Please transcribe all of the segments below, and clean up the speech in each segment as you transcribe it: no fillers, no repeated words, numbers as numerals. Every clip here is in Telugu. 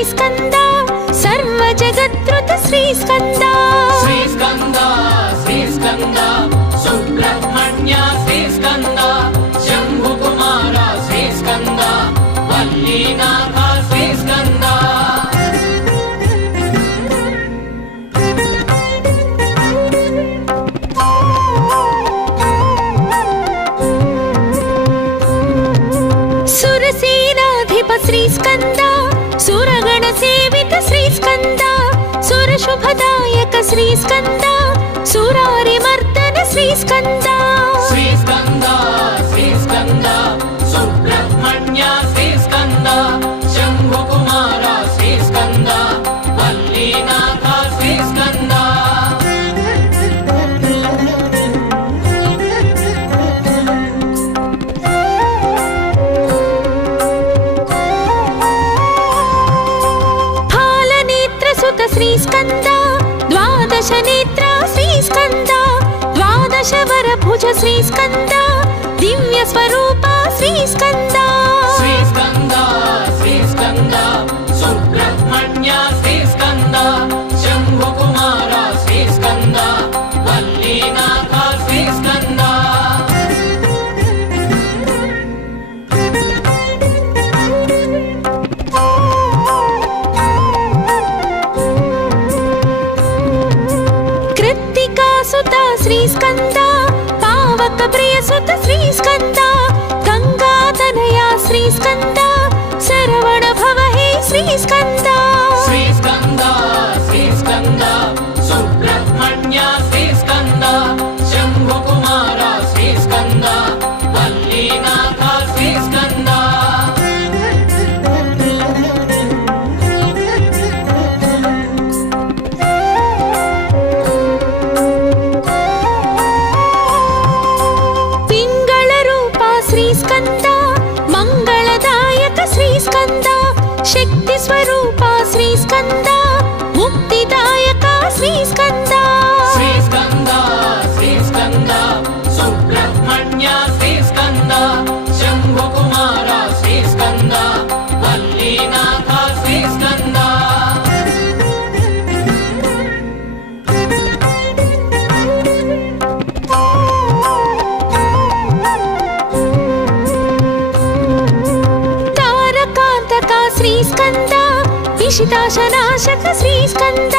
శ్రీస్కంద సర్వజగత్కృత శ్రీస్కంద శ్రీస్కంద శ్రీస్కంద సుబ్రహ్మణ్య శ్రీస్కంద శంభుకుమార శ్రీస్కంద వల్లీనాథ శ్రీస్కంద సురసేనాధిప శ్రీస్కంద సురగణ సేవిత శ్రీస్కంద సురశుభదాయక శ్రీస్కంద సురారిమర్దన శ్రీస్కంద శ్రీస్కంద శ్రీస్కంద సుబ్రహ్మణ్య శ్రీస్కంద శంభుకుమార శ్రీస్కంద వల్లీనాథ శ్రీస్కంద శ్రీస్కంద ద్వాదశ నేత్ర శ్రీస్కంద ద్వాదశ వరభుజ శ్రీస్కంద దివ్య స్వరూప శ్రీస్కంద శ్రీస్కంద శ్రీస్కంద సుబ్రహ్మణ్య శ్రీస్కంద శంభుకుమార శ్రీస్కంద వల్లీనాథ శ్రీస్కంద శ్రీస్కంద పావక ప్రియసుత శ్రీస్కంద గంగాతనయ శ్రీస్కంద శరవణ భవ హే శ్రీస్కంద శ్రీస్కంద శ్రీస్కంద సుబ్రహ్మణ్య శ్రీస్కంద శంభుకుమార శ్రీస్కంద వల్లీనాథ శ్రీస్కంద మంగళదాయక శ్రీస్కంద శక్తి స్వరూప శ్రీస్కంద ముక్తిదాయక శ్రీస్కంద శ్రీస్కంద శ్రీస్కంద సుబ్రహ్మణ్య శ్రీస్కంద శంభుకుమార శ్రీస్కంద వల్లీనాథ శ్రీస్కంద శ్రీస్కంద విషితాశనాశక శ్రీస్కంద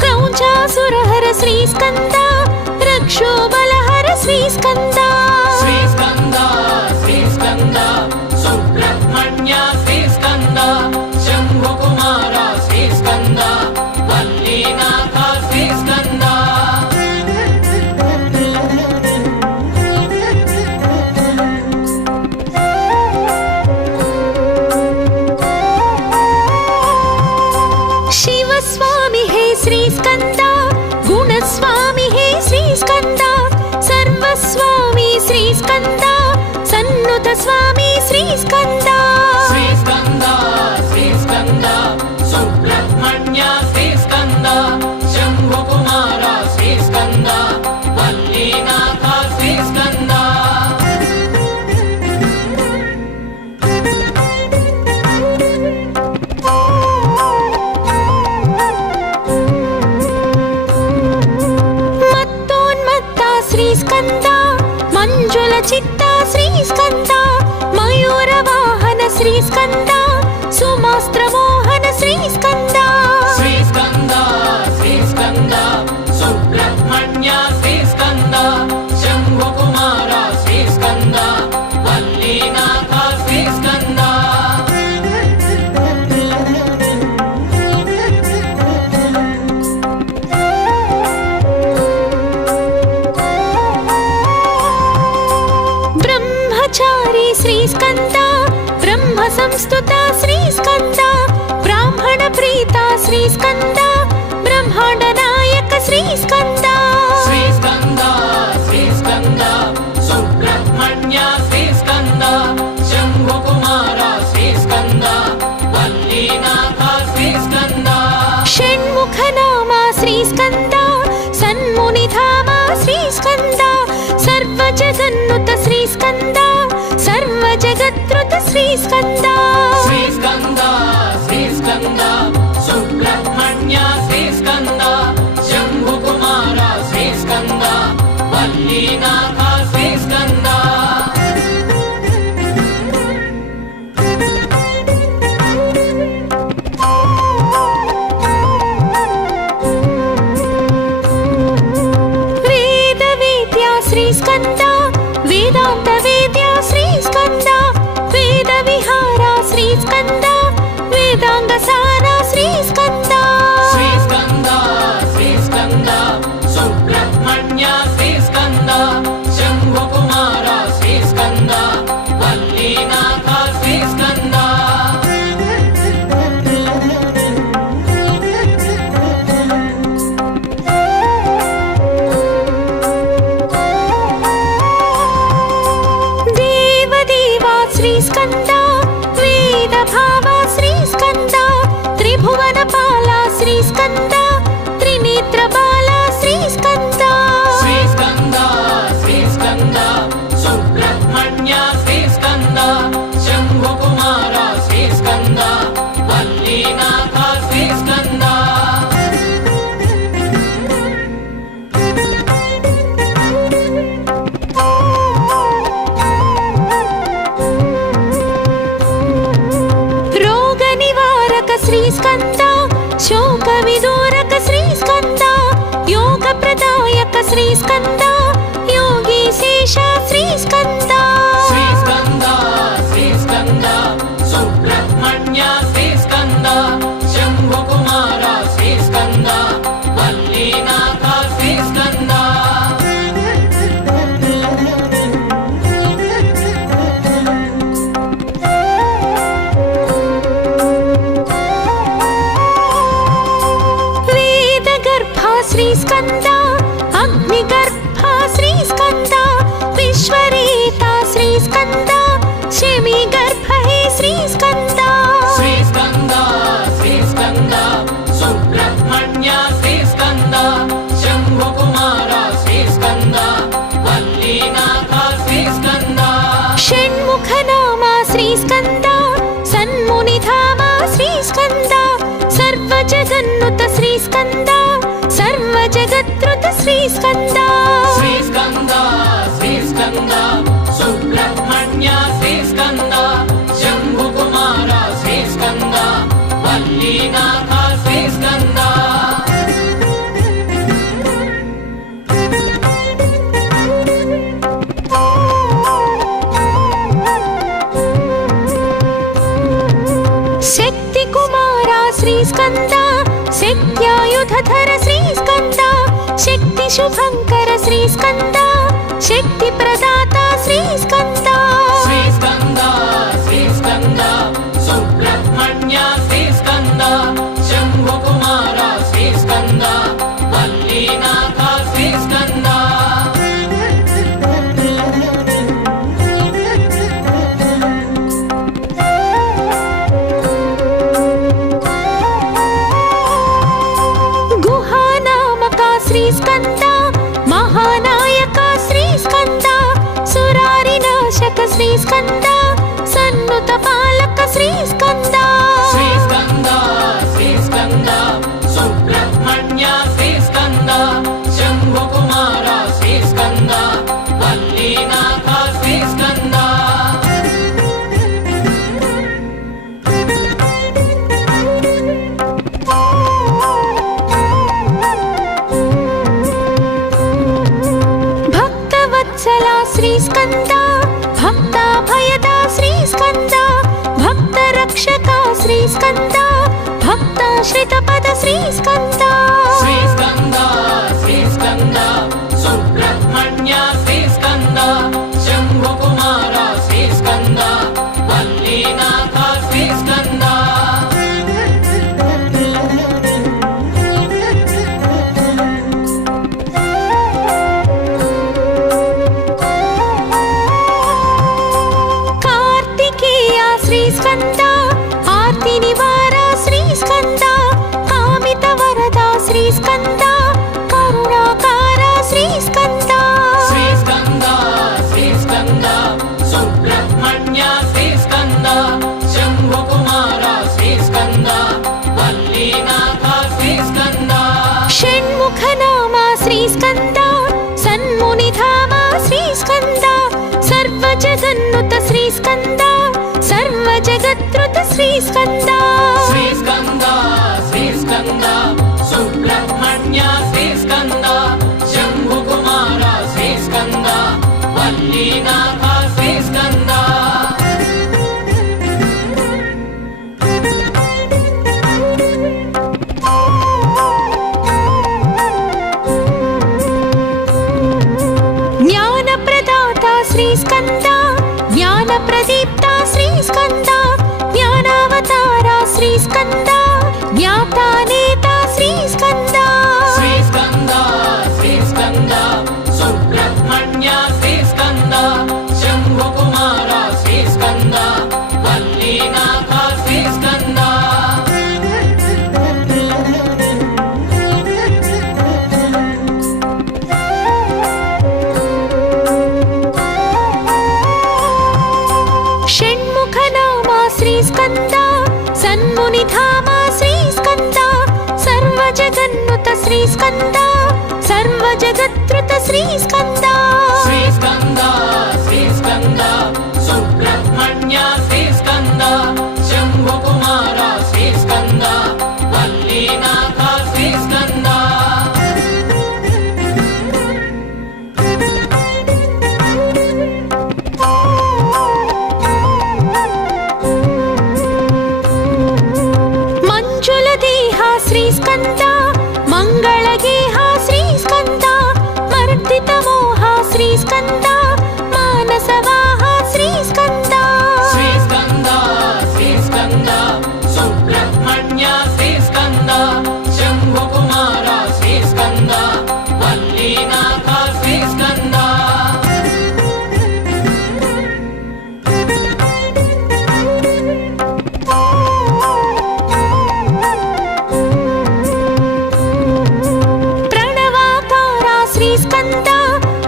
క్రౌంచాసురహర శ్రీస్కంద రక్షోబలహర శ్రీస్కంద శ్రీస్కంద శ్రీస్కంద సుబ్రహ్మణ్య శ్రీస్కంద శంభుకుమార శ్రీస్కంద వల్లీనాథ శ్రీస్కంద శ్రీస్కంద గుణస్వామి హే శ్రీస్కంద సర్వస్వామి శ్రీస్కంద సన్నుత స్వామి శ్రీస్కంద శ్రీస్కంద శ్రీస్కంద సుబ్రహ్మణ్య శ్రీస్కంద శంభుకుమార శ్రీస్కంద వల్లీనాథ శ్రీస్కంద శ్రీస్కంద మంజుల చిత్త శ్రీస్కంద మయూర వాహన శ్రీస్కంద సుమాస్త్ర మోహన శ్రీస్కంద శ్రీస్కంద శ్రీస్కంద సుబ్రహ్మణ్య శ్రీస్కంద శంభుకుమార శ్రీస్కంద వల్లీనాథ శ్రీస్కంద శ్రీస్కంద బ్రహ్మ సంస్తుత శ్రీస్కంద బ్రాహ్మణ ప్రీత శ్రీస్కంద బ్రహ్మాండ నాయక శ్రీస్కంద శ్రీస్కంద శ్రీస్కంద సుబ్రహ్మణ్య శ్రీస్కంద శంభుకుమార శ్రీస్కంద వల్లీనాథ శ్రీస్కంద షణ్ముఖ నామ శ్రీస్కంద సన్మునిధామ శ్రీస్కంద సర్వజగన్నుత శ్రీస్కంద సర్వజగత్కృత శ్రీస్కంద శ్రీస్కంద శ్రీస్కంద శ్రీస్కంద శోక విదూరక శ్రీస్కంద యోగ ప్రదాయక శ్రీస్కంద యోగీశేష శ్రీస్కంద శ్రీస్కంద శ్రీస్కంద సుబ్రహ్మణ్య శ్రీస్కంద శంభుకుమార శ్రీస్కంద వల్లీనాథ శ్రీస్కంద శ్రీస్కంద అగ్నిగర్భ శ్రీస్కంద విశ్వరేత శ్రీస్కంద శమీగర్భ హే శ్రీస్కంద శ్రీస్కంద శ్రీస్కంద సుబ్రహ్మణ్య శ్రీస్కంద శంభుకుమార శ్రీస్కంద వల్లీనాథ శ్రీస్కంద షణ్ముఖ నామ శ్రీస్కంద సన్మునిధామ శ్రీస్కంద సర్వజగన్నుత శ్రీస్కంద సర్వజగత్రుత శ్రీస్కంద శ్రీస్కంద శ్రీస్కంద సుబ్రహ్మణ్య శ్రీస్కంద శంభుకుమార శ్రీస్కంద వల్లీనాథ శ్రీస్కంద శక్తి కుమార శ్రీస్కంద శక్త్యాయుధర శ్రీస్కంద శక్తి శుభంకర శ్రీస్కంద శక్తి ప్రదాత శ్రీస్కంద శ్రీస్కంద శ్రీస్కంద సుబ్రహ్మణ్య శ్రీస్కంద శంభుకుమార శ్రీస్కంద వల్లీనాథ శ్రీస్కంద గుహానామక శ్రీస్కంద మహానాయక శ్రీస్కంద సురారినాశక శ్రీస్కంద సన్నుత పాలక శ్రీస్కంద శ్రీస్కంద శ్రీస్కంద సుబ్రహ్మణ్య శ్రీస్కంద శంభుకుమార శ్రీస్కంద వల్లీనాథ శ్రీస్కంద భక్తవత్సల శ్రీస్కంద భక్తాభయద శ్రీస్కంద భక్తరక్షక శ్రీస్కంద భక్తాశ్రిత పద శ్రీస్కంద శ్రీస్కంద శ్రీస్కంద సుబ్రహ్మణ్య శ్రీస్కంద శంభుకుమార శ్రీస్కంద వల్లీనాథ శ్రీస్కంద కార్తికేయ శ్రీస్కంద ఆర్తి నివార శ్రీస్కంద కామిత వరద శ్రీస్కంద కరుణాకార శ్రీస్కంద శ్రీస్కంద శ్రీస్కంద సుబ్రహ్మణ్య శ్రీస్కంద శంభుకుమార శ్రీస్కంద వల్లీనాథ శ్రీస్కంద షణ్ముఖ నామ శ్రీస్కంద సన్మునిధామ శ్రీస్కంద సర్వజగన్నుత శ్రీస్కంద సర్వజగత్రుత శ్రీస్కంద శ్రీస్కంద శ్రీస్కంద సుబ్రహ్మణ్య శ్రీస్కంద శంభుకుమార శ్రీస్కంద వల్లీనాథ శ్రీస్కంద జ్ఞానప్రదాత శ్రీస్కంద జ్ఞానప్రదీప్త శ్రీస్కంద జ్ఞానావతార శ్రీస్కంద జ్ఞాతానేత శ్రీస్కంద శ్రీస్కంద శ్రీస్కంద సుబ్రహ్మణ్య శ్రీస్కంద శంభుకుమార శ్రీస్కంద వల్లీనాథ శ్రీస్కంద షణ్ముఖ నామ శ్రీస్కంద సన్మునిధామ శ్రీస్కంద సర్వజగన్నుత శ్రీస్కంద సర్వజగత్రుత శ్రీస్కంద శ్రీస్కంద శ్రీస్కంద సుబ్రహ్మణ్య శ్రీస్కంద శంభుకుమార శ్రీస్కంద ಶ್ರೀಸ್ಕಂದ ಮಂಗಳಗೇಹ ಶ್ರೀಸ್ಕಂದ ಮರ್ದಿತಮೋಹ ಶ್ರೀಸ್ಕಂದ ಮಾನಸವಾಹ ಶ್ರೀಸ್ಕಂದ ಶ್ರೀಸ್ಕಂದ ಶ್ರೀಸ್ಕಂದ ಸುಬ್ರಹ್ಮಣ್ಯ ಶ್ರೀಸ್ಕಂದ ಶಂಭುಕುಮಾರ ಶ್ರೀಸ್ಕಂದ ವಲ್ಲಿನಾಥ ಶ್ರೀಸ್ಕಂದ ಪ್ರಣವಾಕಾರ ಶ್ರೀಸ್ಕಂದ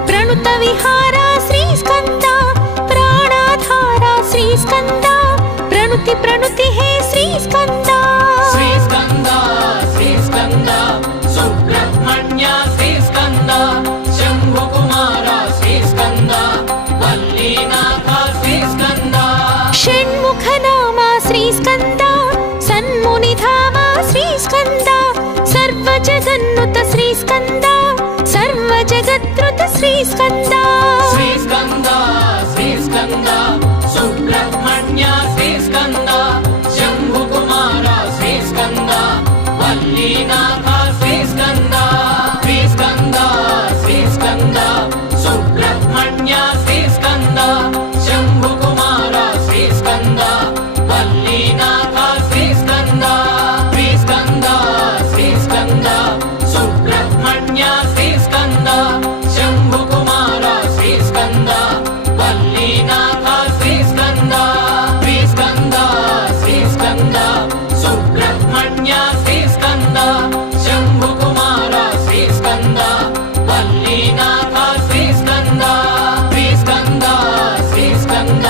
ಪ್ರಣುತ ವಿಹಾರ ಶ್ರೀಸ್ಕಂದ ಪ್ರಾಣಾಧಾರ ಶ್ರೀಸ್ಕಂದ ಪ್ರಣುತಿ ಪ್ರಣುತಿ ಹೇ ಶ್ರೀಸ್ಕಂದ ಶ್ರೀಸ್ಕಂದ ಶ್ರೀಸ್ಕಂದ ಸುಬ್ರಹ್ಮಣ್ಯ ಶ್ರೀಸ್ಕಂದ ಶಂಭುಕುಮಾರ ಶ್ರೀಸ್ಕಂದ ವಲ್ಲಿನಾಥ ಶ್ರೀಸ್ಕಂದ ಷಣ್ಮುಖ ನಾಮ ಶ್ರೀಸ್ಕಂದ ಸನ್ಮುನಿಧಾಮ ಶ್ರೀಸ್ಕಂದ ಸರ್ವ ಜಗನ್ನುತ ಶ್ರೀಸ್ಕಂದ ಸರ್ವ ಜಗತ್ರುತ ಶ್ರೀಸ್ಕಂದ ಶ್ರೀಸ್ಕಂದ ಶ್ರೀಸ್ಕಂದ ಸುಬ್ರಹ್ಮಣ್ಯ ಶ್ರೀಸ್ಕಂದ ಶಂಭುಕುಮಾರ ಶ್ರೀಸ್ಕಂದ ವಲ್ಲಿನಾಥ ಶ್ರೀಸ್ಕಂದ ಶ್ರೀಸ್ಕಂದ ಶ್ರೀಸ್ಕಂದ ಸುಬ್ರಹ್ಮಣ್ಯ ಶ್ರೀಸ್ಕಂದ ಶಂಭುಕುಮಾರ ಶ್ರೀಸ್ಕಂದ ವಲ್ಲಿನಾಥ ಶ್ರೀಸ್ಕಂದ ಶ್ರೀಸ್ಕಂದ ಶ್ರೀಸ್ಕಂದ ಸುಬ್ರಹ್ಮಣ್ಯ ಶ್ರೀಸ್ಕಂದ ಶಂಭುಕುಮಾರ ಶ್ರೀಸ್ಕಂದ ವಲ್ಲಿನಾಥ ಶ್ರೀಸ್ಕಂದ ಶ್ರೀಸ್ಕಂದ ಶ್ರೀಸ್ಕಂದ ಸುಬ್ರಹ್ಮಣ್ಯ ಶ್ರೀಸ್ಕಂದ ಶಂಭುಕುಮಾರ ಶ್ರೀಸ್ಕಂದ ವಲ್ಲಿನಾಥ ಶ್ರೀಸ್ಕಂದ ಶ್ರೀಸ್ಕಂದ ಶ್ರೀಸ್ಕಂದ